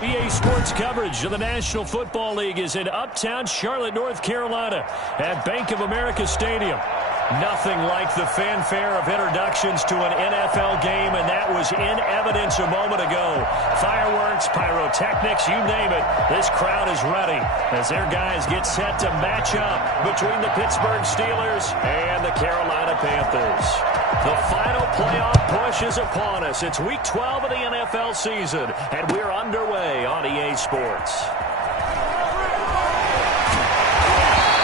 EA Sports coverage of the National Football League is in uptown Charlotte, North Carolina at Bank of America Stadium. Nothing like the fanfare of introductions to an NFL game, and that was in evidence a moment ago. Fireworks, pyrotechnics, you name it. This crowd is ready as their guys get set to match up between the Pittsburgh Steelers and the Carolina Panthers. The final playoff push is upon us. It's Week 12 of the NFL season, and we're underway on EA Sports.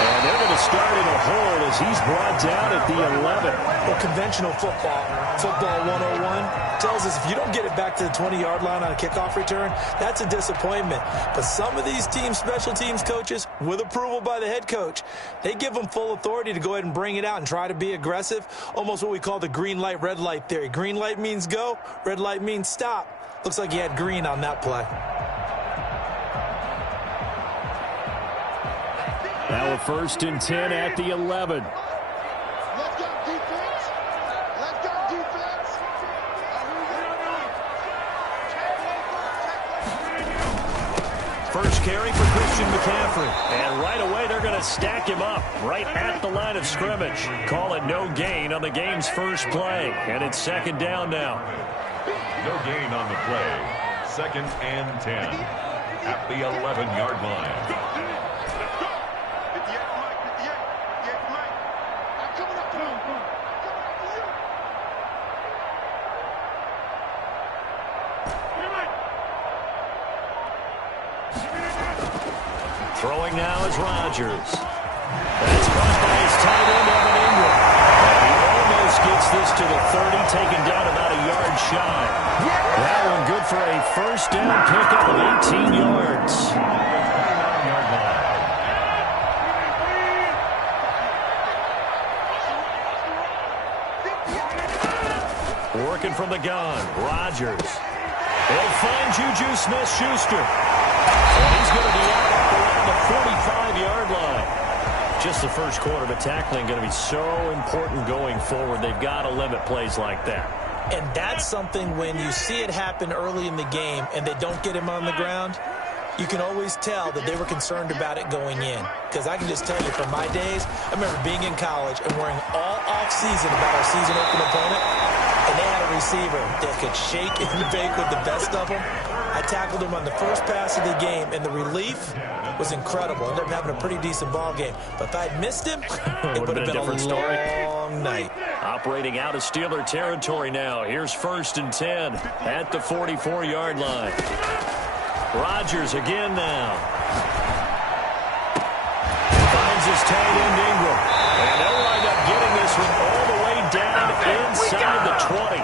And they're going to start in a hole as he's brought down at the 11. Well, conventional football 101, tells us if you don't get it back to the 20-yard line on a kickoff return, that's a disappointment. But some of these team special teams coaches, with approval by the head coach, they give them full authority to go ahead and bring it out and try to be aggressive, almost what we call the green light, red light theory. Green light means go, red light means stop. Looks like he had green on that play. Now a 1st and 10 at the 11. Let's go, defense. Let's go, defense. First carry for Christian McCaffrey. And right away, they're going to stack him up right at the line of scrimmage. Call it no gain on the game's first play. And it's 2nd down now. No gain on the play. 2nd and 10 at the 11-yard line. Throwing now is Rodgers. That's caught by his tight end, Evan Ingram. And he almost gets this to the 30, taken down about a yard shy. That one good for a 1st down pickup of 18 yards. Working from the gun, Rodgers. He'll find Juju Smith-Schuster. And he's going to be out around the 45-yard line. Just the first quarter, but tackling going to be so important going forward. They've got to limit plays like that. And that's something when you see it happen early in the game and they don't get him on the ground, you can always tell that they were concerned about it going in. Because I can just tell you from my days, I remember being in college and worrying all off-season about our season-opening opponent, and they had a receiver that could shake and bake with the best of them. I tackled him on the first pass of the game, and the relief was incredible. Ended up having a pretty decent ball game. But if I'd missed him, it would have been a different story. Long night. Operating out of Steeler territory now. Here's 1st and 10 at the 44-yard line. Rodgers again now. Finds his tight end Ingram. And they'll wind up getting this one all the way down inside the 20.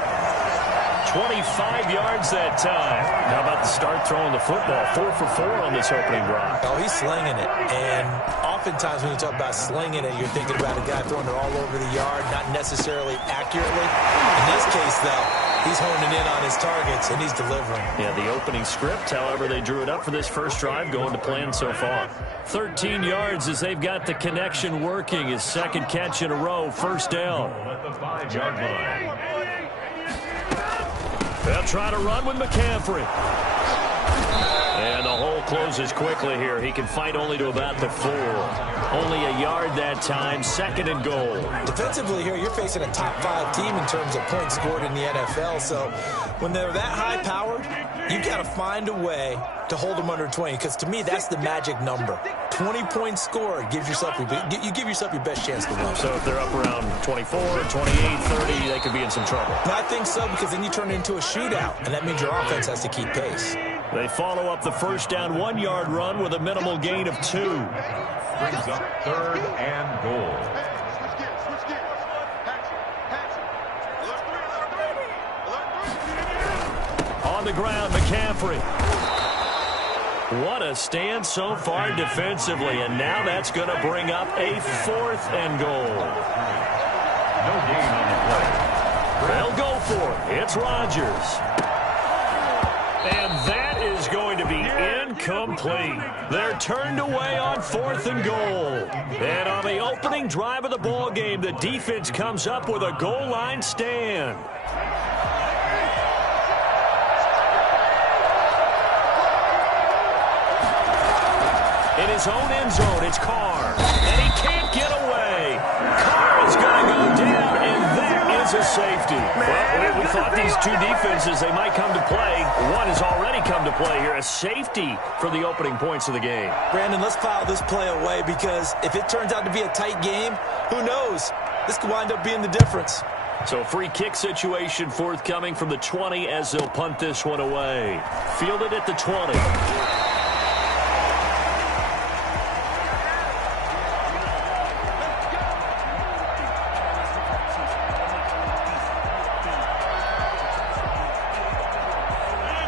25 yards that time. How about the start throwing the football? 4 for 4 on this opening drive. Oh, he's slinging it. And oftentimes when you talk about slinging it, you're thinking about a guy throwing it all over the yard, not necessarily accurately. In this case, though, he's honing in on his targets, and he's delivering. Yeah, the opening script, however, they drew it up for this first drive, going to plan so far. 13 yards as they've got the connection working. His 2nd catch in a row, 1st down. At the 5-yard line. They'll try to run with McCaffrey. And the hole closes quickly here. He can fight only to about the 4. Only a yard that time, 2nd and goal. Defensively here, you're facing a top 5 team in terms of points scored in the NFL. So when they're that high-powered, you've got to find a way to hold them under 20. Because to me, that's the magic number. 20 points scored gives yourself you give yourself your best chance to win. So if they're up around 24, 28, 30, they could be in some trouble. I think so, because then you turn it into a shootout, and that means your offense has to keep pace. They follow up the 1st down 1-yard run with a minimal gain of 2. Brings up 3rd and goal. On the ground, McCaffrey. What a stand so far defensively, and now that's going to bring up a 4th and goal. No gain on the play. They'll go for it. It's Rodgers. And that is going to be incomplete. They're turned away on 4th and goal. And on the opening drive of the ball game, the defense comes up with a goal line stand. his own end zone. It's Carr, and he can't get away. Carr is going to go down, and that is a safety. Well, we thought these two defenses, they might come to play. One has already come to play here. A safety for the opening points of the game. Brandon, let's file this play away because if it turns out to be a tight game, who knows? This could wind up being the difference. So free kick situation forthcoming from the 20 as they'll punt this one away. Fielded at the 20.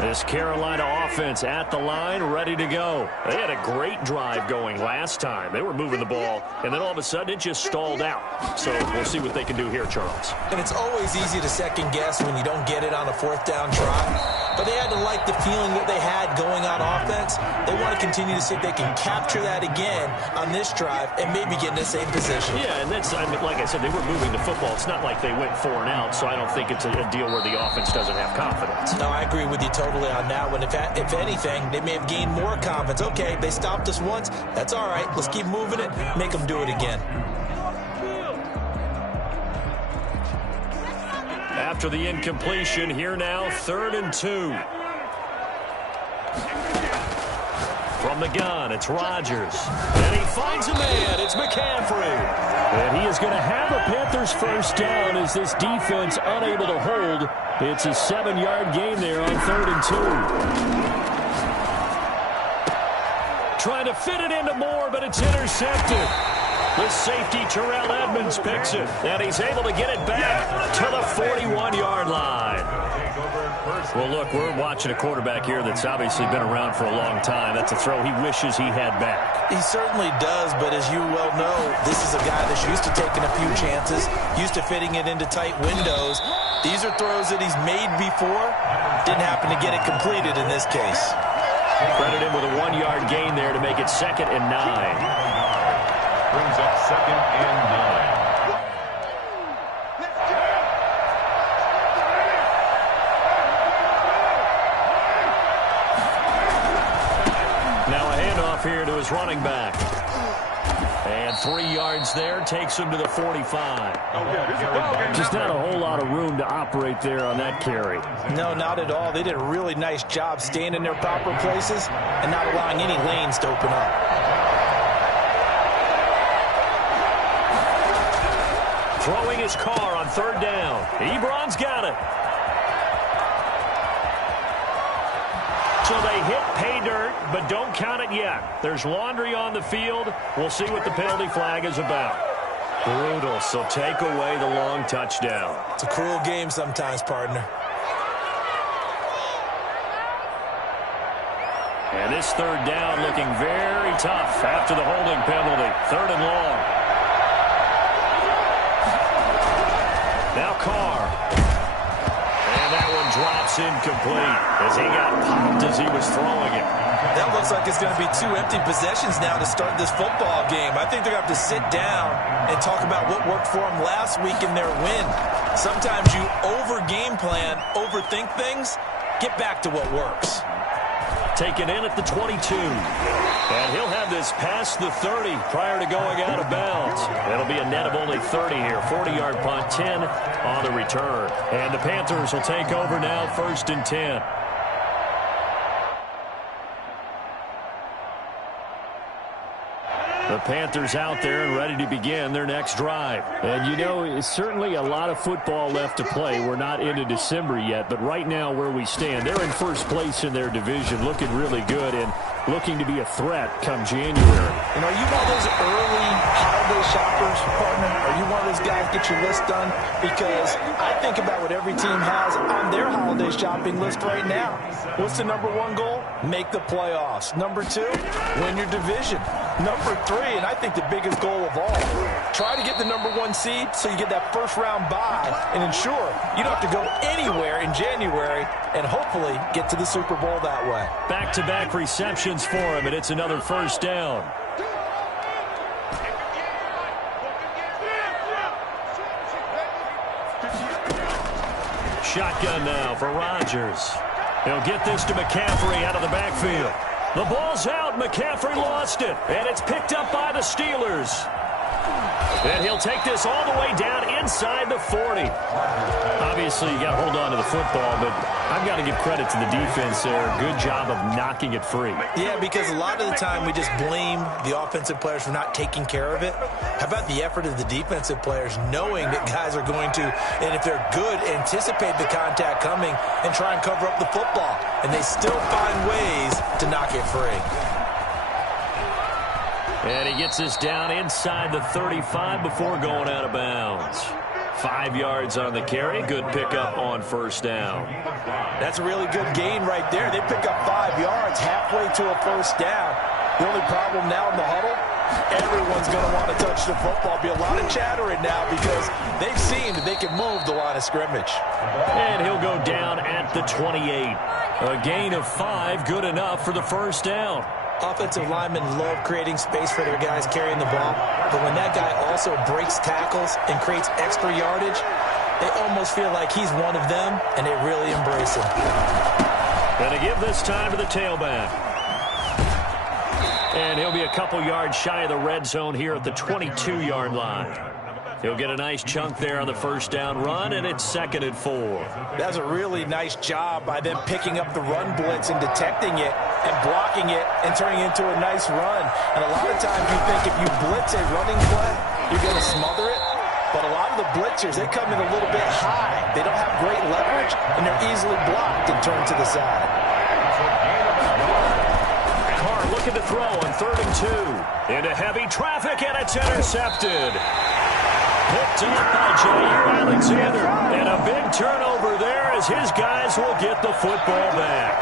This Carolina offense at the line, ready to go. They had a great drive going last time. They were moving the ball, and then all of a sudden it just stalled out. So we'll see what they can do here, Charles. And it's always easy to second guess when you don't get it on a fourth down try. But they had to like the feeling that they had going on offense. They want to continue to see if they can capture that again on this drive and maybe get in the same position. Yeah, and that's, I mean, like I said, they were moving the football. It's not like they went 4 and out, so I don't think it's a deal where the offense doesn't have confidence. No, I agree with you totally on that one. If anything, they may have gained more confidence. Okay, they stopped us once. That's all right. Let's keep moving it. Make them do it again. After the incompletion, here now, 3rd and 2. From the gun, it's Rodgers. And he finds a man. It's McCaffrey. And he is going to have a Panthers first down as this defense unable to hold. It's a 7-yard gain there on 3rd and 2. Trying to fit it into Moore, but it's intercepted. The safety, Terrell Edmonds, picks it, and he's able to get it back to the 41-yard line. Well, look, we're watching a quarterback here that's obviously been around for a long time. That's a throw he wishes he had back. He certainly does, but as you well know, this is a guy that's used to taking a few chances, used to fitting it into tight windows. These are throws that he's made before. Didn't happen to get it completed in this case. Credit him with a 1-yard gain there to make it 2nd and 9. Brings up 2nd and 9. Now a handoff here to his running back. And 3 yards there takes him to the 45. Just not a whole lot of room to operate there on that carry. No, not at all. They did a really nice job staying in their proper places and not allowing any lanes to open up. Throwing his car on 3rd down. Ebron's got it. So they hit pay dirt, but don't count it yet. There's laundry on the field. We'll see what the penalty flag is about. Brutal, so take away the long touchdown. It's a cruel game sometimes, partner. And this 3rd down looking very tough after the holding penalty. 3rd and long. Now Carr. And that one drops incomplete as he got popped as he was throwing it. That looks like it's going to be 2 empty possessions now to start this football game. I think they're going to have to sit down and talk about what worked for them last week in their win. Sometimes you over-game plan, overthink things, get back to what works. Taken in at the 22. And he'll have this past the 30 prior to going out of bounds. It'll be a net of only 30 here. 40-yard punt, 10 on the return. And the Panthers will take over now, 1st and 10. The Panthers out there and ready to begin their next drive. And, you know, it's certainly a lot of football left to play. We're not into December yet, but right now where we stand, they're in first place in their division, looking really good and looking to be a threat come January. And are you one of those early holiday shoppers, partner? Are you one of those guys get your list done? Because I think about what every team has on their holiday shopping list right now. What's the #1 goal? Make the playoffs. #2, win your division. #3, and I think the biggest goal of all, try to get the #1 seed so you get that first-round bye and ensure you don't have to go anywhere in January and hopefully get to the Super Bowl that way. Back-to-back receptions for him, and it's another first down. Shotgun now for Rodgers. He'll get this to McCaffrey out of the backfield. The ball's out. McCaffrey lost it. And it's picked up by the Steelers. And he'll take this all the way down inside the 40. Obviously, you got to hold on to the football, but I've got to give credit to the defense there. Good job of knocking it free. Yeah, because a lot of the time we just blame the offensive players for not taking care of it. How about the effort of the defensive players knowing that guys are going to, and if they're good, anticipate the contact coming and try and cover up the football. And they still find ways to knock it free. And he gets this down inside the 35 before going out of bounds. 5 yards on the carry. Good pickup on first down. That's a really good gain right there. They pick up 5 yards halfway to a first down. The only problem now in the huddle, everyone's going to want to touch the football. Be a lot of chattering now because they've seen that they can move the line of scrimmage. And he'll go down at the 28. A gain of 5, good enough for the first down. Offensive linemen love creating space for their guys carrying the ball, but when that guy also breaks tackles and creates extra yardage, they almost feel like he's one of them, and they really embrace him. Going to give this time to the tailback. And he'll be a couple yards shy of the red zone here at the 22-yard line. He'll get a nice chunk there on the first down run, and it's 2nd and 4. That's a really nice job by them picking up the run blitz and detecting it and blocking it and turning it into a nice run. And a lot of times you think if you blitz a running play, you're going to smother it. But a lot of the blitzers, they come in a little bit high. They don't have great leverage, and they're easily blocked and turned to the side. Carr looking to throw on 3rd and 2. Into heavy traffic, and it's intercepted. Picked up by Jair Alexander. And a big turnover there as his guys will get the football back.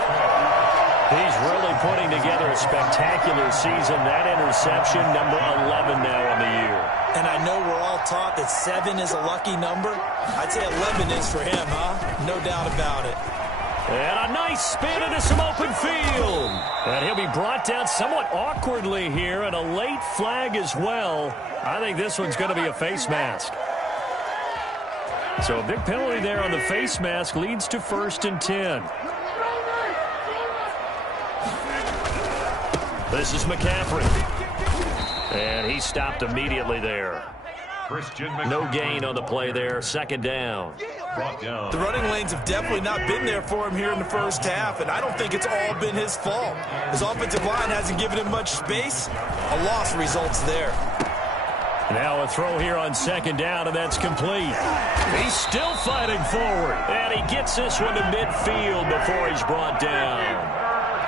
He's really putting together a spectacular season. That interception, number 11 now on the year. And I know we're all taught that 7 is a lucky number. I'd say 11 is for him, huh? No doubt about it. And a nice spin into some open field. And he'll be brought down somewhat awkwardly here, and a late flag as well. I think this one's going to be a face mask. So a big penalty there on the face mask leads to 1st and 10. This is McCaffrey. And he stopped immediately there. No gain on the play there. 2nd down. The running lanes have definitely not been there for him here in the first half, and I don't think it's all been his fault. His offensive line hasn't given him much space. A loss results there. Now a throw here on 2nd down, and that's complete. He's still fighting forward, and he gets this one to midfield before he's brought down.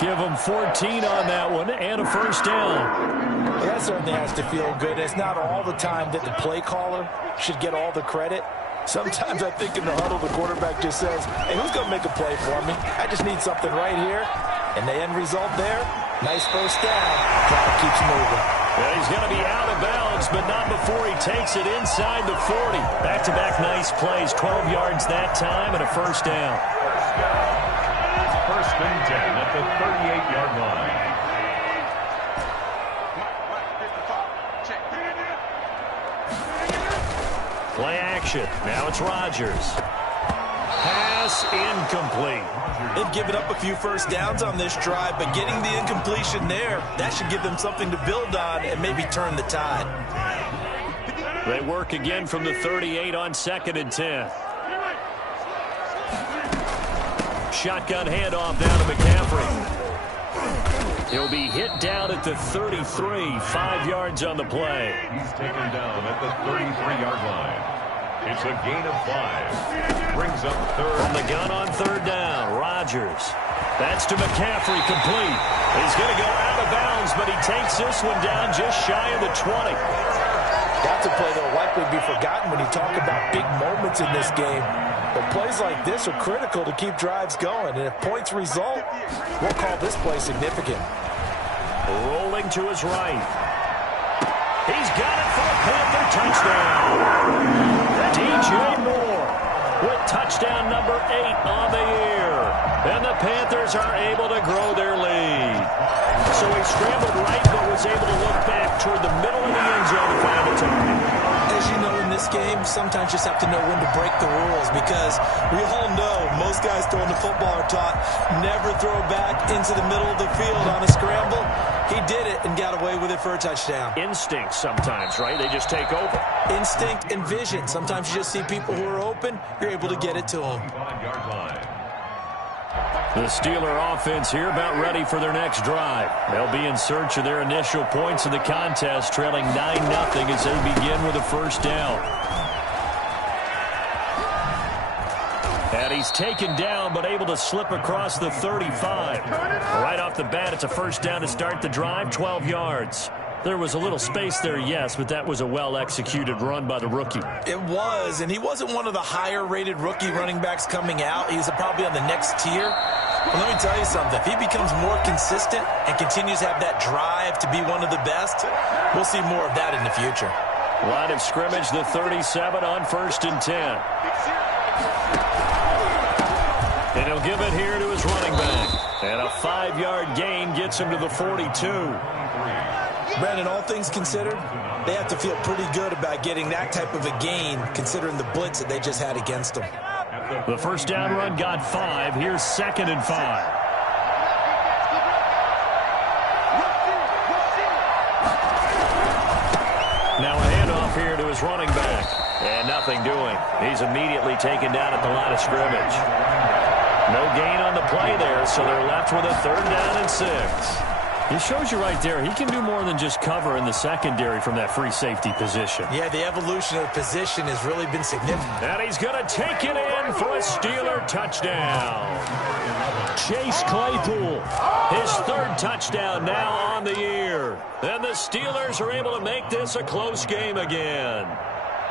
Give him 14 on that one and a first down. Well, that certainly has to feel good. It's not all the time that the play caller should get all the credit. Sometimes I think in the huddle, the quarterback just says, hey, who's going to make a play for me? I just need something right here. And the end result there, nice first down. Clock keeps moving. Well, he's going to be out of bounds, but not before he takes it inside the 40. Back-to-back nice plays, 12 yards that time, and a first down. 1st and 10 at the 38-yard line. Play action. Now it's Rodgers. Pass incomplete. They've given up a few first downs on this drive, but getting the incompletion there, that should give them something to build on and maybe turn the tide. They work again from the 38 on 2nd and 10. Shotgun handoff down to McCaffrey. He'll be hit down at the 33, 5 yards on the play. He's taken down at the 33-yard line. It's a gain of 5. Brings up 3rd. From the gun on 3rd down, Rodgers. That's to McCaffrey, complete. He's going to go out of bounds, but he takes this one down just shy of the 20. That's a play that will likely be forgotten when you talk about big moments in this game. But plays like this are critical to keep drives going. And if points result, we'll call this play significant. Rolling to his right. He's got it for a Panther touchdown. DJ Moore with touchdown number 8 on the year. And the Panthers are able to grow their lead. So he scrambled right but was able to look back toward the middle of the end zone to find the target. As as you know in this game, sometimes you just have to know when to break the rules, because we all know most guys throwing the football are taught never throw back into the middle of the field on a scramble. He did it and got away with it for a touchdown. Instinct sometimes, right? They just take over. Instinct and vision. Sometimes you just see people who are open, you're able to get it to them. The Steeler offense here about ready for their next drive. They'll be in search of their initial points in the contest, trailing 9-0 as they begin with a first down. And he's taken down but able to slip across the 35. Right off the bat, it's a first down to start the drive, 12 yards. There was a little space there, yes, but that was a well-executed run by the rookie. It was, and he wasn't one of the higher-rated rookie running backs coming out. He's probably on the next tier. But let me tell you something. If he becomes more consistent and continues to have that drive to be one of the best, we'll see more of that in the future. Line of scrimmage, the 37 on 1st and 10. And he'll give it here to his running back. And a 5-yard gain gets him to the 42. Brandon, all things considered, they have to feel pretty good about getting that type of a gain considering the blitz that they just had against them. The first down run got 5. Here's 2nd and 5. Now a handoff here to his running back. And nothing doing. He's immediately taken down at the line of scrimmage. No gain on the play there, so they're left with a 3rd down and 6. It shows you right there, he can do more than just cover in the secondary from that free safety position. Yeah, the evolution of the position has really been significant. And he's going to take it in for a Steeler touchdown. Chase Claypool, his 3rd touchdown now on the year. And the Steelers are able to make this a close game again.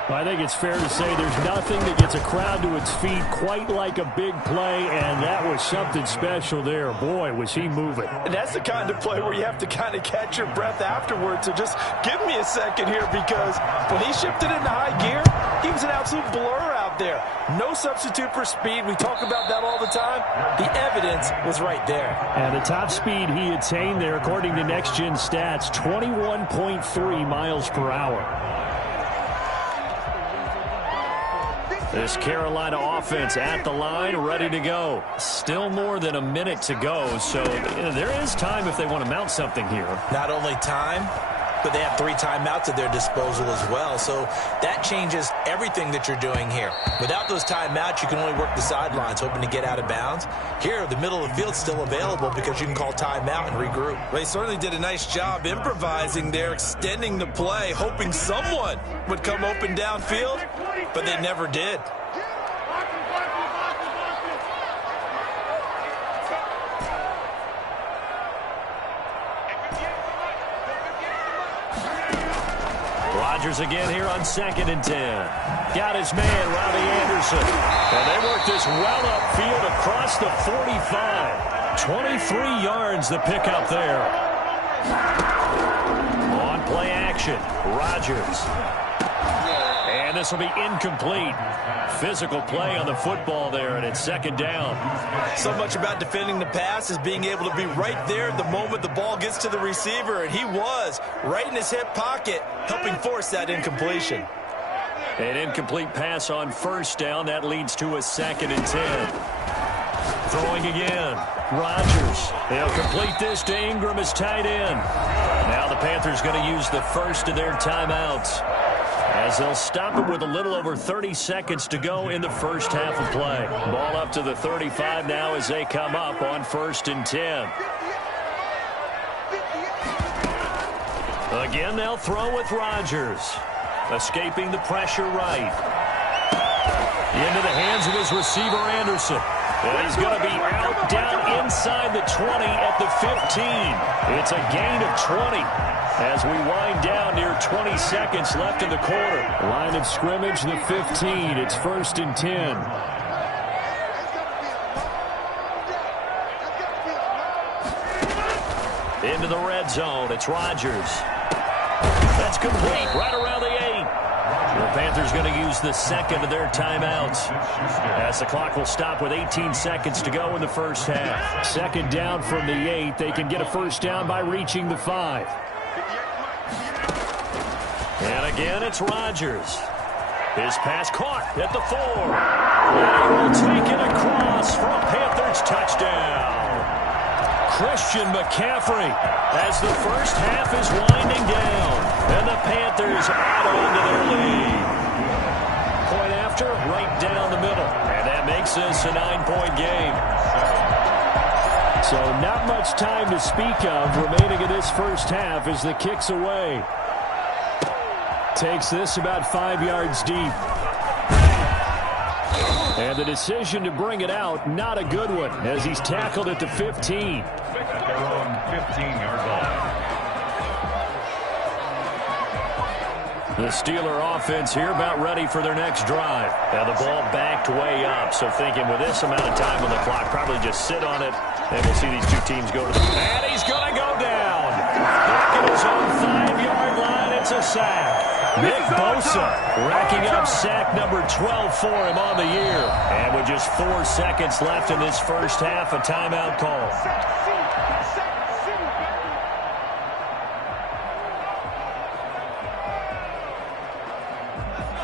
Well, I think it's fair to say there's nothing that gets a crowd to its feet quite like a big play, and that was something special there. Boy, was he moving. And that's the kind of play where you have to kind of catch your breath afterwards. So just give me a second here, because when he shifted into high gear, he was an absolute blur out there. No substitute for speed. We talk about that all the time. The evidence was right there. And the top speed he attained there, according to Next Gen Stats, 21.3 miles per hour. This Carolina offense at the line, ready to go. Still more than a minute to go, so there is time if they want to mount something here. Not only time, but they have 3 timeouts at their disposal as well, so that changes everything that you're doing here. Without those timeouts, you can only work the sidelines, hoping to get out of bounds. Here, the middle of the field's still available because you can call timeout and regroup. They certainly did a nice job improvising there, extending the play, hoping someone would come open downfield, but they never did. Rodgers again here on 2nd and 10. Got his man, Robbie Anderson. And they work this well upfield across the 45. 23 yards the pickup there. On play action, Rodgers. And this will be incomplete. Physical play on the football there, and it's 2nd down. So much about defending the pass is being able to be right there at the moment the ball gets to the receiver, and he was right in his hip pocket, helping force that incompletion. An incomplete pass on 1st down. That leads to a 2nd and 10. Throwing again. Rodgers. They'll complete this to Ingram as tight end. Now the Panthers going to use the first of their timeouts, as they'll stop it with a little over 30 seconds to go in the first half of play. Ball up to the 35 now as they come up on 1st and 10. Again, they'll throw with Rodgers. Escaping the pressure right. Into the hands of his receiver, Anderson. And he's going to be out down inside the 20 at the 15. It's a gain of 20 as we wind down near 20 seconds left in the quarter. Line of scrimmage, the 15. It's 1st and 10. Into the red zone. It's Rodgers. That's complete right around the 8. The Panthers going to use the 2nd of their timeouts, as the clock will stop with 18 seconds to go in the first half. 2nd down from the 8. They can get a first down by reaching the 5. And Again, it's Rodgers. His pass caught at the 4. And he will take it across for a Panthers touchdown. Christian McCaffrey as the first half is winding down. And the Panthers add on to their lead. Point after, right down the middle. And that makes this a 9-point game. So not much time to speak of remaining in this first half as the kick's away. Takes this about 5 yards deep. And the decision to bring it out, not a good one, as he's tackled at the 15. At their own 15-yard line. The Steeler offense here about ready for their next drive. Now the ball backed way up, so thinking with this amount of time on the clock, probably just sit on it, and we'll see these two teams go to the... And he's going to go down. Back at his own 5-yard line, it's a sack. Nick Bosa racking up sack number 12 for him on the year. And with just 4 seconds left in this first half, a timeout call.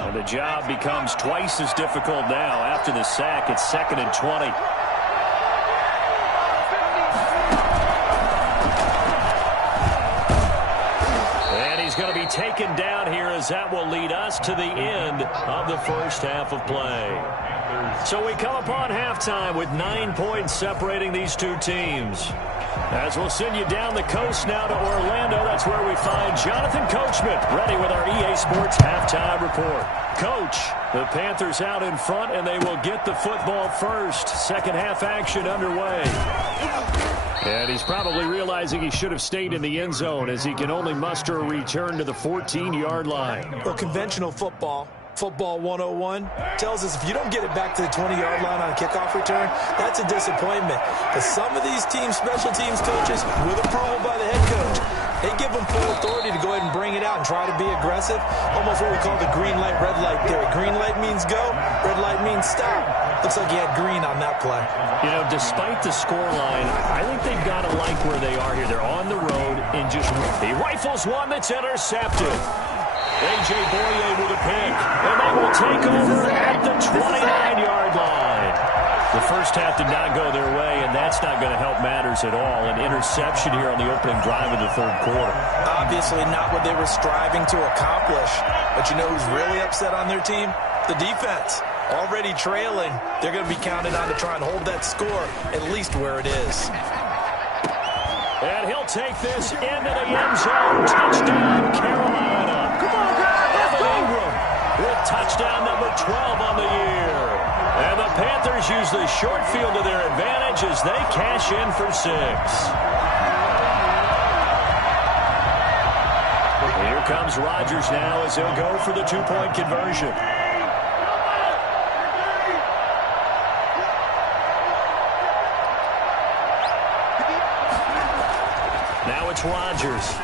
And the job becomes twice as difficult now. After the sack, it's 2nd and 20. Going to be taken down here as that will lead us to the end of the first half of play. So we come upon halftime with 9 points separating these two teams. As we'll send you down the coast now to Orlando, that's where we find Jonathan Coachman ready with our EA Sports halftime report. Coach, the Panthers out in front, and they will get the football first. Second half action underway. And he's probably realizing he should have stayed in the end zone as he can only muster a return to the 14-yard line. Well, conventional football 101, tells us if you don't get it back to the 20-yard line on a kickoff return, that's a disappointment. But some of these teams, special teams coaches, with approval by the head coach, they give them full authority to go ahead and bring it out and try to be aggressive. Almost what we call the green light, red light theory. Green light means go, red light means stop. Looks like he had green on that play. You know, despite the scoreline, I think they've got to like where they are here. They're on the road and just he rifles one that's intercepted. A.J. Boye with a pick, and they will take over at the 29-yard line. The first half did not go their way, and that's not going to help matters at all. An interception here on the opening drive of the third quarter. Obviously not what they were striving to accomplish. But you know who's really upset on their team? The defense. Already trailing. They're going to be counted on to try and hold that score at least where it is. And he'll take this into the end zone. Touchdown, Carolina. Come on, guys, let's go. Ingram with touchdown number 12 on the year. And the Panthers use the short field to their advantage as they cash in for 6. Here comes Rodgers now as he'll go for the 2-point conversion. Now it's Rodgers.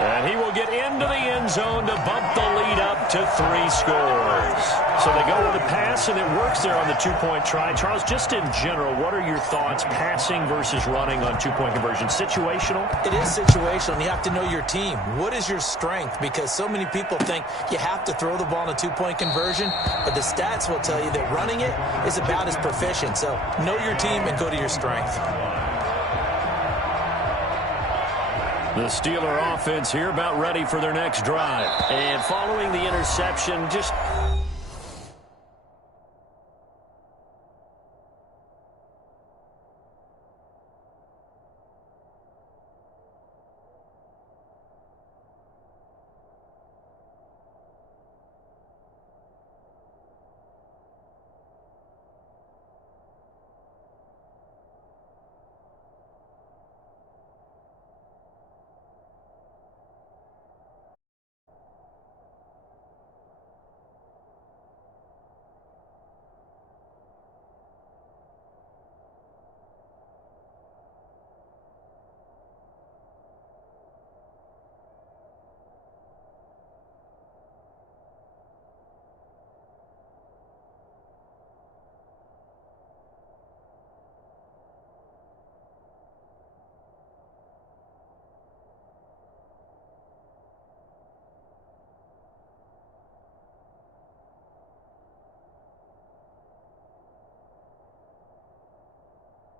And he will get into the end zone to bump the lead up to 3 scores. So they go with a pass, and it works there on the 2-point try. Charles, just in general, what are your thoughts passing versus running on 2-point conversion? Situational? It is situational, and you have to know your team. What is your strength? Because so many people think you have to throw the ball in a 2-point conversion, but the stats will tell you that running it is about as proficient. So know your team and go to your strength. The Steeler offense here about ready for their next drive. And following the interception, just...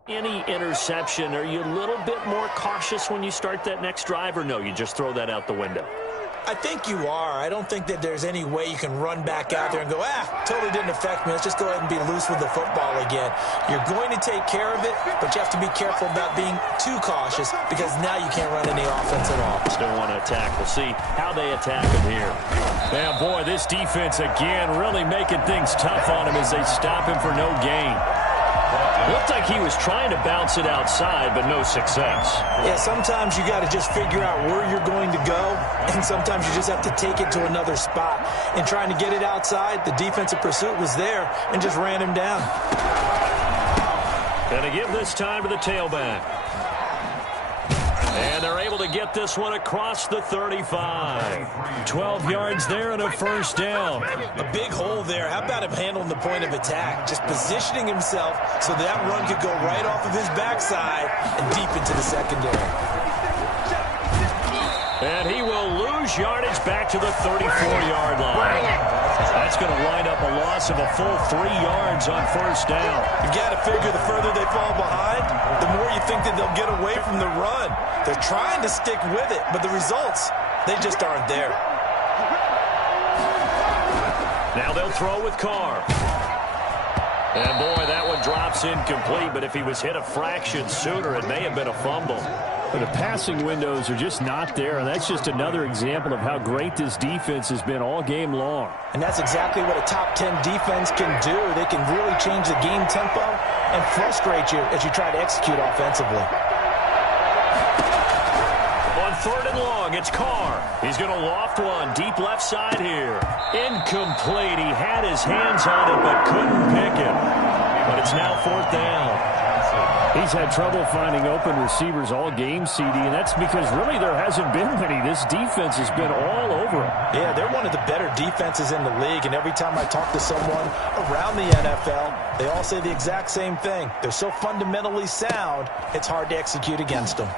Any interception, are you a little bit more cautious when you start that next drive, or no, you just throw that out the window? I think you are. I don't think that there's any way you can run back out there and go, totally didn't affect me. Let's just go ahead and be loose with the football again. You're going to take care of it, but you have to be careful about being too cautious because now you can't run any offense at all. Still want to attack. We'll see how they attack him here. Man, boy, this defense again really making things tough on him as they stop him for no gain. Looked like he was trying to bounce it outside, but no success. Yeah, sometimes you got to just figure out where you're going to go, and sometimes you just have to take it to another spot. And trying to get it outside, the defensive pursuit was there and just ran him down. Going to give this time to the tailback. And they're able to get this one across the 35. 12 yards there and a first down. A big hole there. How about him handling the point of attack? Just positioning himself so that run could go right off of his backside and deep into the secondary. And he will lose yardage back to the 34-yard line. That's going to wind up a loss of a full 3 yards on first down. You got to figure the further they fall behind, the more you think that they'll get away from the run. They're trying to stick with it, but the results, they just aren't there. Now they'll throw with Carr. And, boy, that one drops incomplete, but if he was hit a fraction sooner, it may have been a fumble. But the passing windows are just not there, and that's just another example of how great this defense has been all game long. And that's exactly what a top 10 defense can do. They can really change the game tempo and frustrate you as you try to execute offensively. On third and long, it's Carr. He's going to loft one deep left side here. Incomplete. He had his hands on it but couldn't pick it. But it's now fourth down. He's had trouble finding open receivers all game, CD, and that's because really there hasn't been many. This defense has been all over him. Yeah, they're one of the better defenses in the league, and every time I talk to someone around the NFL, they all say the exact same thing. They're so fundamentally sound, it's hard to execute against them.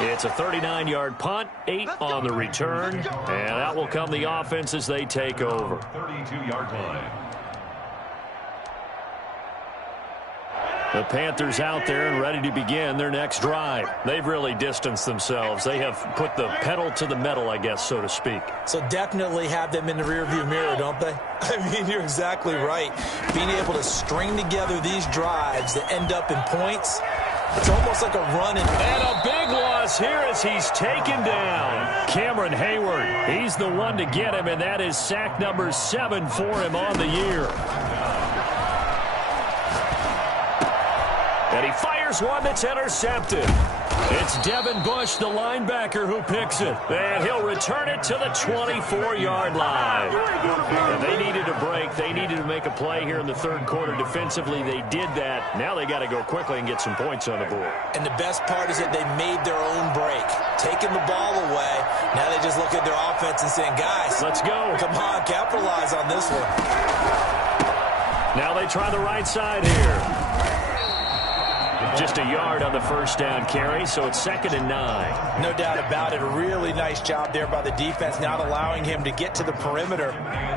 It's a 39-yard punt, 8 on the return, and out will come the offense as they take over. 32-yard line. The Panthers out there and ready to begin their next drive. They've really distanced themselves. They have put the pedal to the metal, I guess, so to speak. So definitely have them in the rearview mirror, don't they? I mean, you're exactly right. Being able to string together these drives that end up in points, it's almost like a run. And a big loss here as he's taken down. Cameron Hayward, he's the one to get him, and that is sack number 7 for him on the year. And he fires one that's intercepted. It's Devin Bush, the linebacker, who picks it. And he'll return it to the 24-yard line. And they needed a break. They needed to make a play here in the third quarter. Defensively, they did that. Now they got to go quickly and get some points on the board. And the best part is that they made their own break. Taking the ball away. Now they just look at their offense and saying, guys, let's go. Come on, capitalize on this one. Now they try the right side here. Just a yard on the first down carry, so it's 2nd and 9. No doubt about it. A really nice job there by the defense, not allowing him to get to the perimeter.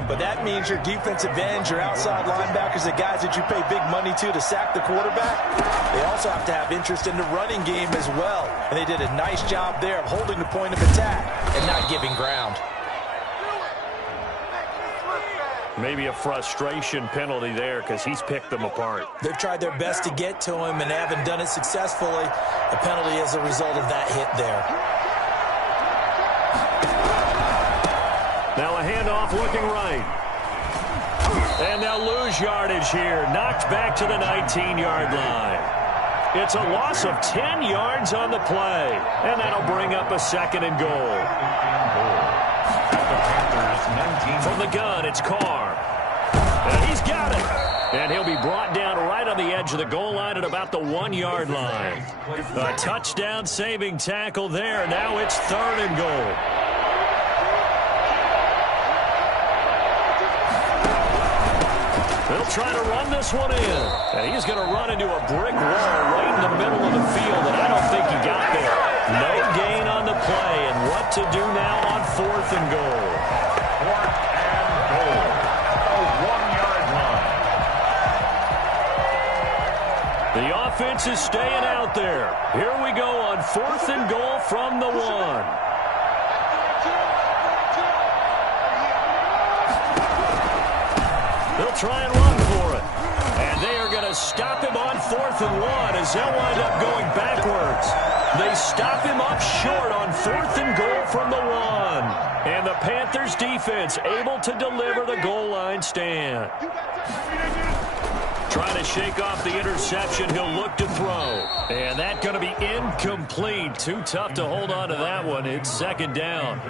But that means your defensive ends, your outside linebackers, the guys that you pay big money to sack the quarterback, they also have to have interest in the running game as well. And they did a nice job there of holding the point of attack and not giving ground. Maybe a frustration penalty there because he's picked them apart. They've tried their best to get to him and haven't done it successfully. A penalty as a result of that hit there. Now a handoff looking right. And they'll lose yardage here. Knocked back to the 19-yard line. It's a loss of 10 yards on the play. And that'll bring up a 2nd and goal. From the gun, it's Carr. And he's got it. And he'll be brought down right on the edge of the goal line at about the 1-yard line. A touchdown-saving tackle there. Now it's 3rd and goal. They'll try to run this one in. And he's going to run into a brick wall right in the middle of the field, and I don't think he got there. No gain on the play, and what to do now on 4th and goal. 4th and goal. A 1-yard line. The offense is staying out there. Here we go on 4th and goal from the 1. They'll try and run for it. And they are going to stop him on 4th and 1 as they'll wind up going backwards. They stop him up short on 4th and goal from the 1. And the Panthers defense able to deliver the goal line stand. Trying to shake off the interception. He'll look to throw. And that's going to be incomplete. Too tough to hold on to that one. It's 2nd down.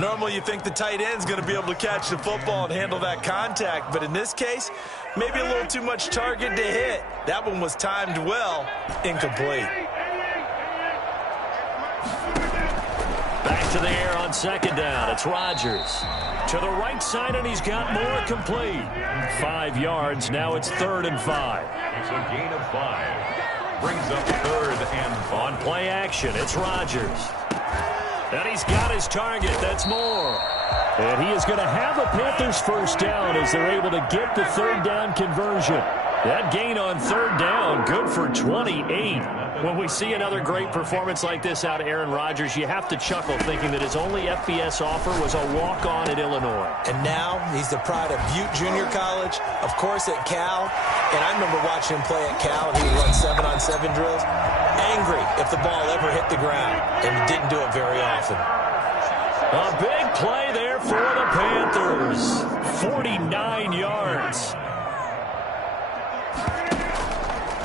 Normally you think the tight end's going to be able to catch the football and handle that contact. But in this case, maybe a little too much target to hit. That one was timed well. Incomplete. Back to the air on 2nd down. It's Rodgers. To the right side, and he's got more complete. 5 yards. Now it's 3rd and 5. It's a gain of 5. Brings up 3rd and 5. On play action, it's Rodgers. And he's got his target. That's Moore. And he is going to have a Panthers first down as they're able to get the 3rd down conversion. That gain on 3rd down, good for 28. When we see another great performance like this out of Aaron Rodgers, you have to chuckle thinking that his only FBS offer was a walk-on at Illinois. And now he's the pride of Butte Junior College, of course at Cal. And I remember watching him play at Cal, and he would run 7-on-7 drills. Angry if the ball ever hit the ground, and he didn't do it very often. A big play there for the Panthers. 49 yards.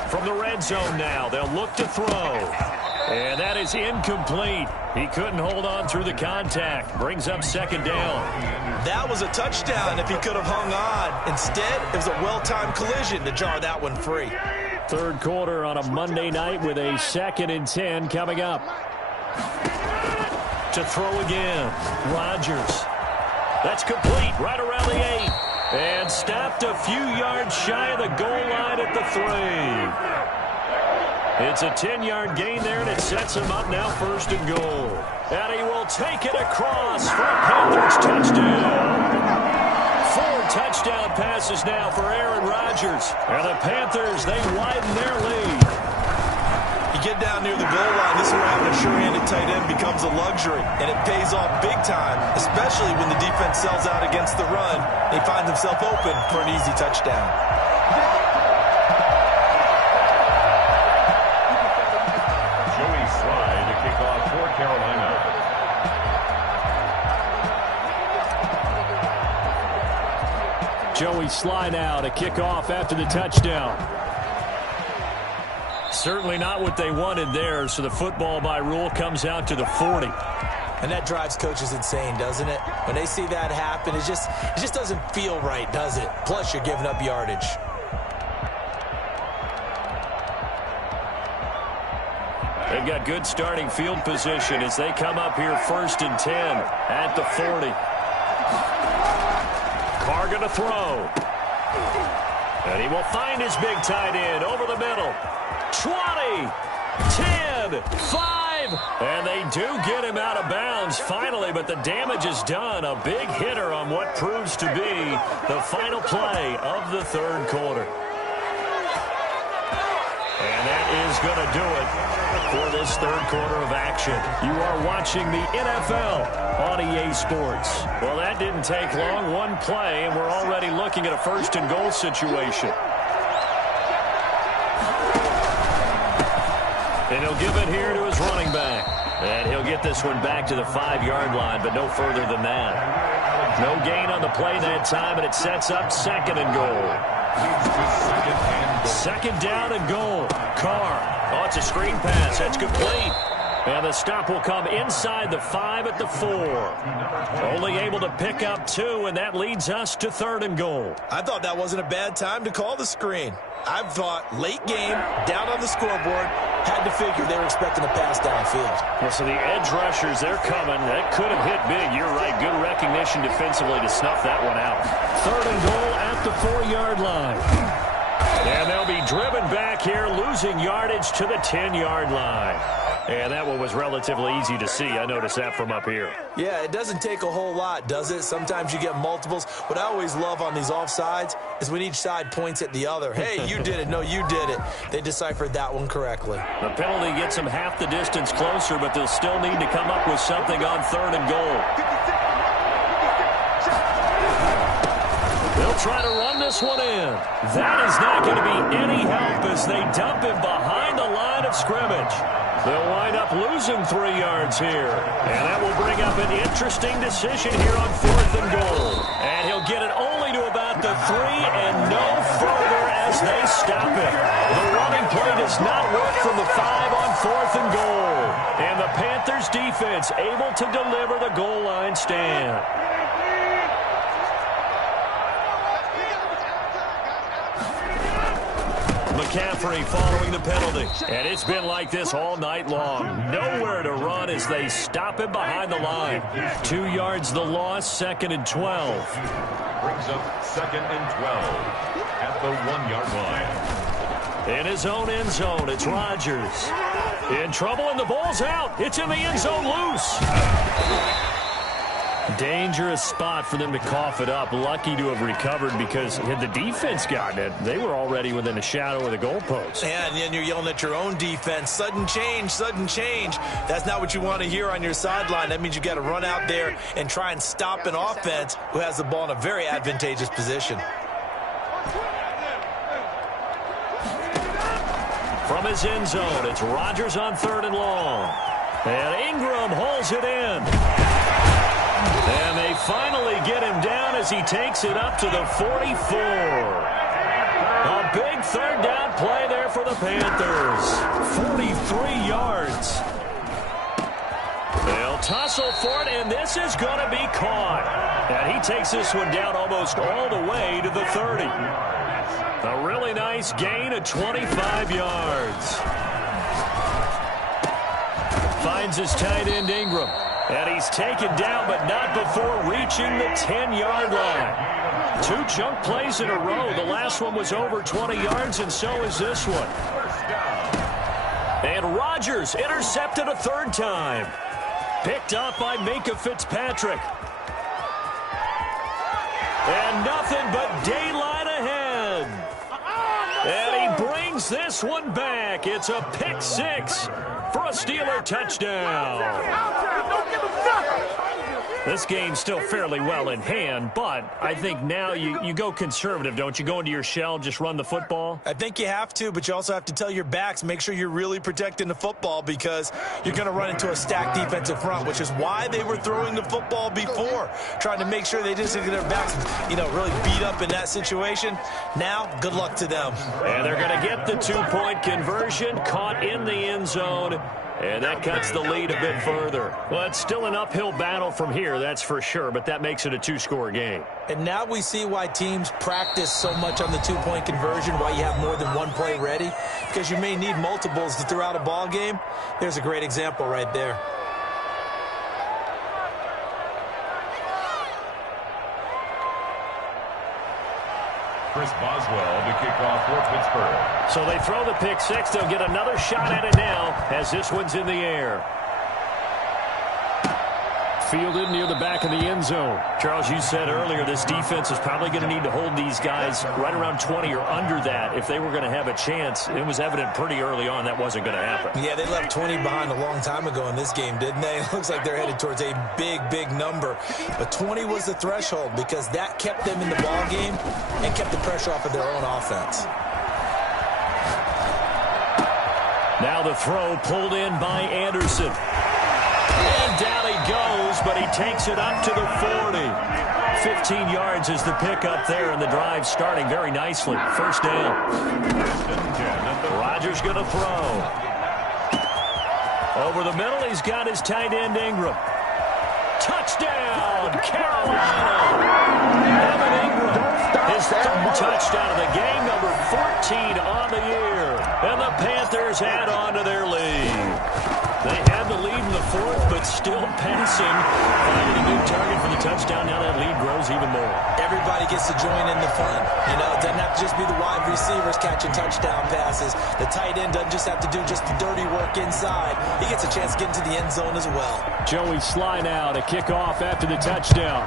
From the red zone now, they'll look to throw. And that is incomplete. He couldn't hold on through the contact. Brings up 2nd down. That was a touchdown if he could have hung on. Instead, it was a well-timed collision to jar that one free. 3rd quarter on a Monday night with a 2nd and 10 coming up. To throw again, Rodgers. That's complete right around the 8. And stopped a few yards shy of the goal line at the 3. It's a 10-yard gain there, and it sets him up now 1st and goal. And he will take it across for a Panthers touchdown. 4 touchdown passes now for Aaron Rodgers. And the Panthers, they widen their lead. You get down near the goal line, this is where having a sure-handed tight end becomes a luxury, and it pays off big time, especially when the defense sells out against the run. He finds himself open for an easy touchdown. Joey Slye to kick off for Carolina. Joey Slye now to kick off after the touchdown. Certainly not what they wanted there, so the football by rule comes out to the 40. And that drives coaches insane, doesn't it? When they see that happen, it just doesn't feel right, does it? Plus, you're giving up yardage. They've got good starting field position as they come up here 1st and 10 at the 40. Carr going to throw. And he will find his big tight end over the middle. 20, 10, 5, and they do get him out of bounds finally, but the damage is done. A big hitter on what proves to be the final play of the 3rd quarter. And that is going to do it for this 3rd quarter of action. You are watching the NFL on EA Sports. Well, that didn't take long. One play, and we're already looking at a 1st and goal situation. And he'll give it here to his running back. And he'll get this one back to the 5-yard line, but no further than that. No gain on the play that time, and it sets up 2nd and goal. 2nd down and goal. Carr. Oh, it's a screen pass. That's complete. And the stop will come inside the 5 at the 4. Only able to pick up 2, and that leads us to 3rd and goal. I thought that wasn't a bad time to call the screen. I thought late game, down on the scoreboard, had to figure they were expecting a pass downfield. Well, so the edge rushers, they're coming. That could have hit big. You're right. Good recognition defensively to snuff that one out. 3rd and goal at the 4-yard line. And they'll be driven back here, losing yardage to the 10-yard line. And that one was relatively easy to see. I noticed that from up here. Yeah, it doesn't take a whole lot, does it? Sometimes you get multiples. What I always love on these offsides is when each side points at the other. Hey, you did it. No, you did it. They deciphered that one correctly. The penalty gets them half the distance closer, but they'll still need to come up with something on 3rd and goal. They'll try to run this one in. That is not going to be any help as they dump him behind the line of scrimmage. They'll wind up losing 3 yards here. And that will bring up an interesting decision here on 4th and goal. And he'll get it only to about the 3 and no further as they stop it. The running play does not work from the 5 on 4th and goal. And the Panthers defense able to deliver the goal line stand. McCaffrey following the penalty. And it's been like this all night long. Nowhere to run as they stop him behind the line. 2 yards the loss, 2nd and 12. Brings up 2nd and 12 at the 1-yard line. In his own end zone, it's Rodgers. In trouble and the ball's out. It's in the end zone loose. Dangerous spot for them to cough it up. Lucky to have recovered because had the defense gotten it, they were already within a shadow of the goalpost. Yeah, and then you're yelling at your own defense. Sudden change, sudden change. That's not what you want to hear on your sideline. That means you've got to run out there and try and stop an offense who has the ball in a very advantageous position. From his end zone, it's Rodgers on 3rd and long. And Ingram holds it in. And they finally get him down as he takes it up to the 44. A big 3rd down play there for the Panthers. 43 yards. They'll tussle for it, and this is going to be caught. And he takes this one down almost all the way to the 30. A really nice gain of 25 yards. Finds his tight end Ingram. And he's taken down, but not before reaching the 10-yard line. 2 chunk plays in a row. The last one was over 20 yards, and so is this one. And Rodgers intercepted a 3rd time. Picked up by Minkah Fitzpatrick. And nothing but daylight ahead. And he brings this one back. It's a pick 6 for a Steeler touchdown. This game's still fairly well in hand, but I think now you go conservative, don't you? Go into your shell, just run the football? I think you have to, but you also have to tell your backs, make sure you're really protecting the football because you're going to run into a stacked defensive front, which is why they were throwing the football before, trying to make sure they just get their backs, really beat up in that situation. Now, good luck to them. And they're going to get the 2-point conversion, caught in the end zone. And that cuts the lead a bit further. Well, it's still an uphill battle from here, that's for sure, but that makes it a 2-score game. And now we see why teams practice so much on the 2-point conversion, why you have more than one play ready, because you may need multiples to throw out a ball game. There's a great example right there. Chris Boswell to kick off for Pittsburgh. So they throw the pick 6. They'll get another shot at it now as this one's in the air. Fielded near the back of the end zone. Charles, you said earlier this defense is probably going to need to hold these guys right around 20 or under that if they were going to have a chance. It was evident pretty early on that wasn't going to happen. Yeah, they left 20 behind a long time ago in this game, didn't they? It looks like they're headed towards a big, big number. But 20 was the threshold because that kept them in the ball game and kept the pressure off of their own offense. Now the throw pulled in by Anderson. And down he goes, but he takes it up to the 40. 15 yards is the pickup there, and the drive starting very nicely. 1st down. Rodgers going to throw. Over the middle, he's got his tight end Ingram. Touchdown, Carolina! Evan Ingram, his 3rd touchdown of the game, number 14 on the year. And the Panthers add on to their lead. They had the lead in the 4th, but still passing. Finding a new target for the touchdown. Now that lead grows even more. Everybody gets to join in the fun. It doesn't have to just be the wide receivers catching touchdown passes. The tight end doesn't just have to do just the dirty work inside. He gets a chance to get into the end zone as well. Joey Sly now to kick off after the touchdown.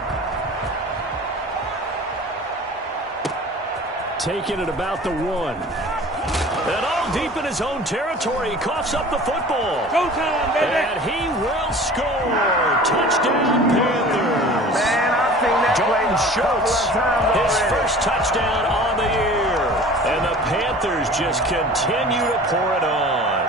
Taking it about the 1. And all deep in his own territory. He coughs up the football. Go time, baby. And he will score. Touchdown, Panthers. Man, I've seen that play Jordan Schultz, his first touchdown on the year. And the Panthers just continue to pour it on.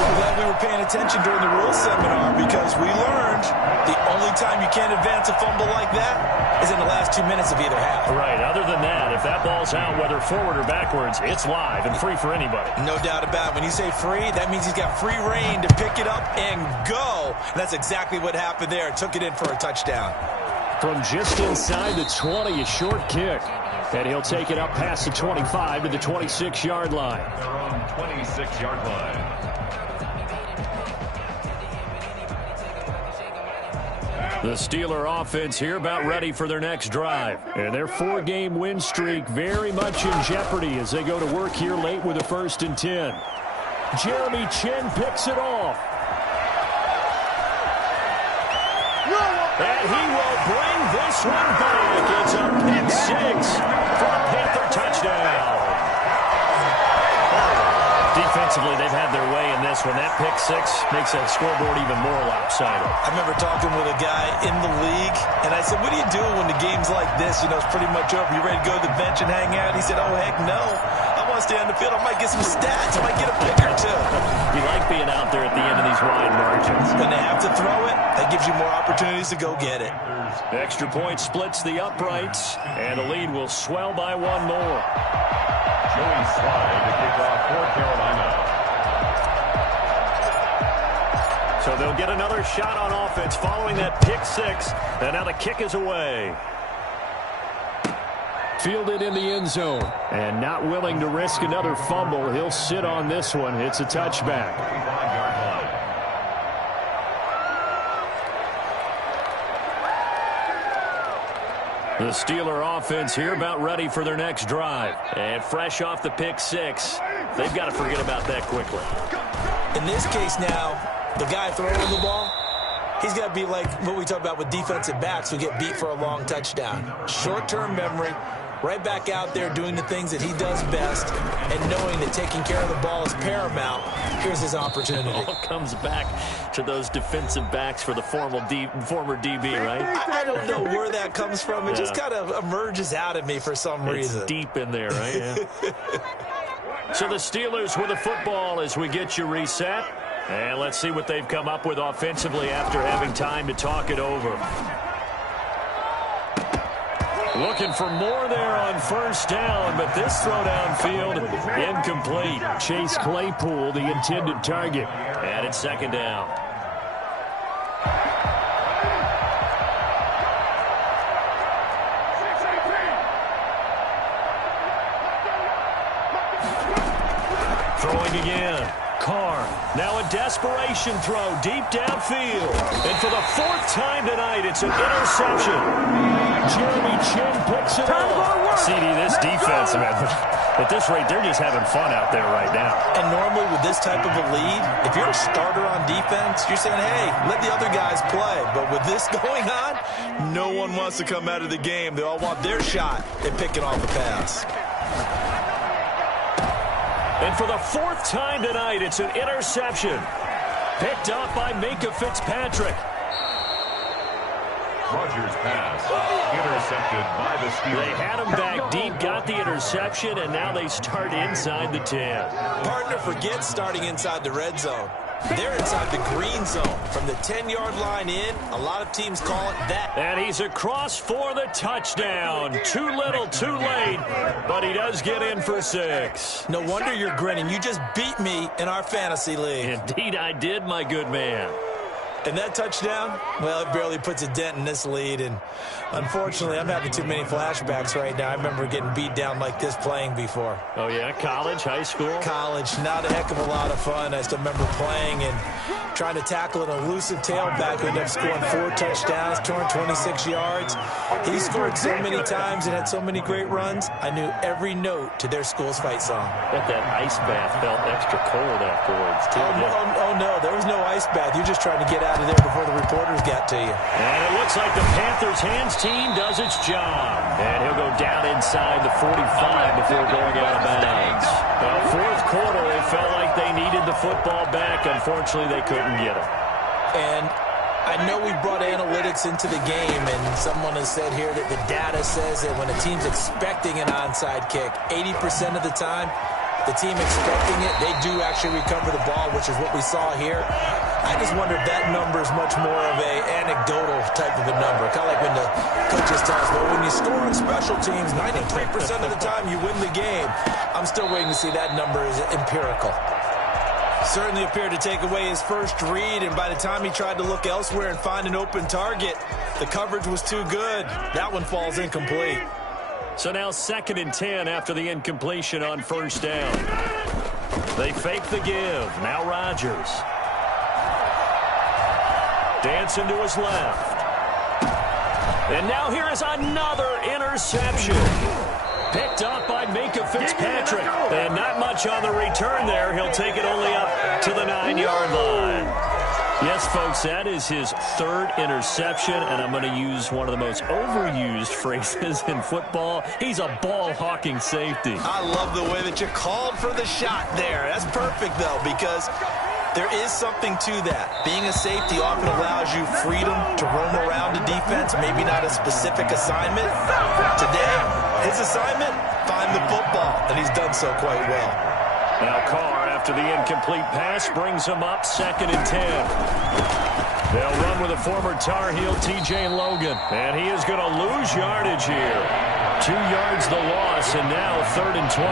I'm glad we were paying attention during the rules seminar because we learned the only time you can't advance a fumble like that is in the last 2 minutes of either half. Right. Other than that, if that ball's out, whether forward or backwards, it's live and free for anybody. No doubt about it. When you say free, that means he's got free reign to pick it up and go. And that's exactly what happened there. Took it in for a touchdown. From just inside the 20, a short kick. And he'll take it up past the 25 to the 26-yard line. They're on 26-yard line. The Steeler offense here about ready for their next drive. And their 4-game win streak very much in jeopardy as they go to work here late with a 1st and 10. Jeremy Chin picks it off. And he will bring this one back. It's a pick 6 for a Panther touchdown. Defensively, they've had their way in this one. That pick 6 makes that scoreboard even more lopsided. I remember talking with a guy in the league, and I said, what do you do when the game's like this? You know, it's pretty much over. You ready to go to the bench and hang out? He said, oh, heck no. I want to stay on the field. I might get some stats. I might get a pick or two. You like being out there at the end of these wide margins. When they have to throw it, that gives you more opportunities to go get it. Extra point splits the uprights, and the lead will swell by 1 more. Joey Sly to kick off for Carolina. So they'll get another shot on offense following that pick 6, and now the kick is away. Fielded in the end zone, and not willing to risk another fumble. He'll sit on this one. It's a touchback. 25-yard line. The Steeler offense here about ready for their next drive. And fresh off the pick 6, they've got to forget about that quickly. In this case now, the guy throwing the ball, he's got to be like what we talk about with defensive backs who get beat for a long touchdown. Short-term memory, right back out there doing the things that he does best, and knowing that taking care of the ball is paramount. Here's his opportunity. It all comes back to those defensive backs for the former DB, right? I don't know where that comes from. It just kind of emerges out of me for some reason. It's deep in there, right? Yeah. So the Steelers with the football as we get you reset. And let's see what they've come up with offensively after having time to talk it over. Looking for more there on 1st down, but this throw downfield incomplete. Chase Claypool, the intended target. And it's 2nd down. Throwing again. Carr, now a desperation throw deep downfield. And for the 4th time tonight, it's an interception. Jeremy Chin picks it up. CD, this defense, man, at this rate, they're just having fun out there right now. And normally with this type of a lead, if you're a starter on defense, you're saying, hey, let the other guys play. But with this going on, no one wants to come out of the game. They all want their shot at picking off the pass. And for the 4th time tonight, it's an interception. Picked up by Minka Fitzpatrick. Rodgers' pass intercepted by the Steelers. They had him back deep, got the interception, and now they start inside the 10. Partner forgets starting inside the red zone. They're inside the green zone. From the 10-yard line in, a lot of teams call it that. And he's across for the touchdown. Too little, too late, but he does get in for 6. No wonder you're grinning. You just beat me in our fantasy league. Indeed I did, my good man. And that touchdown, well, it barely puts a dent in this lead. And unfortunately, I'm having too many flashbacks right now. I remember getting beat down like this playing before. Oh, yeah? College, high school? College, not a heck of a lot of fun. I still remember playing and trying to tackle an elusive tailback who ended up scoring 4 touchdowns, 226 yards. He scored so many times and had so many great runs, I knew every note to their school's fight song. Bet that ice bath felt extra cold afterwards, too. Oh, no, there was no ice bath. You're just trying to get out of there before the reporters got to you. And it looks like the Panthers hands team does its job. And he'll go down inside the 45 before going out of bounds. Well, fourth quarter, it felt like they needed the football back. Unfortunately, they couldn't get it. And I know we brought analytics into the game, and someone has said here that the data says that when a team's expecting an onside kick, 80% of the time, the team expecting it, they do actually recover the ball, which is what we saw here. I just wonder if that number is much more of a anecdotal type of a number. Kind of like when the coaches tell us, well, when you score on special teams, 93% of the time you win the game. I'm still waiting to see that number is empirical. Certainly appeared to take away his first read, and by the time he tried to look elsewhere and find an open target, the coverage was too good. That one falls incomplete. So now 2nd and 10 after the incompletion on first down. They fake the give. Now Rodgers. Dancing to his left. And now here is another interception. Picked up by Minkah Fitzpatrick. And not much on the return there. He'll take it only up to the 9-yard line. Yes, folks, that is his 3rd interception, and I'm going to use one of the most overused phrases in football. He's a ball-hawking safety. I love the way that you called for the shot there. That's perfect, though, because there is something to that. Being a safety often allows you freedom to roam around a defense, maybe not a specific assignment. Today, his assignment, find the football, and he's done so quite well. Now Carr, after the incomplete pass, brings him up 2nd and 10. They'll run with a former Tar Heel, T.J. Logan, and he is going to lose yardage here. 2 yards the loss, and now 3rd and 12.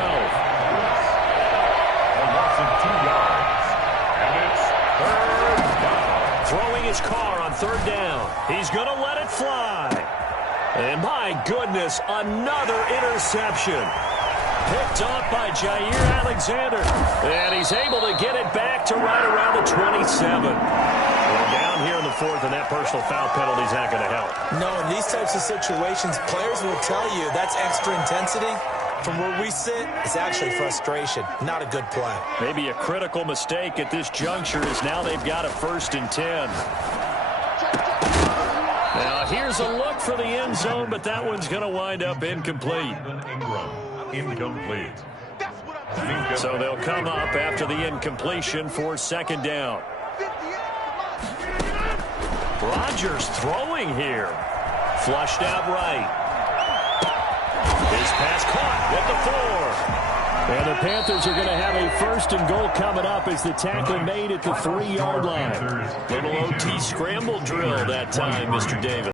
A loss of 2 yards, and it's 3rd down. Throwing his Carr on 3rd down. He's going to let it fly. And my goodness, another interception. Picked off by Jair Alexander. And he's able to get it back to right around the 27. We're down here in the 4th, and that personal foul penalty is not going to help. No, in these types of situations, players will tell you that's extra intensity. From where we sit, it's actually frustration. Not a good play. Maybe a critical mistake at this juncture is now they've got a 1st and 10. Now here's a look for the end zone, but that one's going to wind up incomplete. Incomplete. So they'll come up after the incompletion for 2nd down. Rodgers throwing here. Flushed out right. His pass caught with the 4. And the Panthers are going to have a 1st and goal coming up as the tackle made at the 3-yard line. Little OT scramble drill that time, Mr. Davis.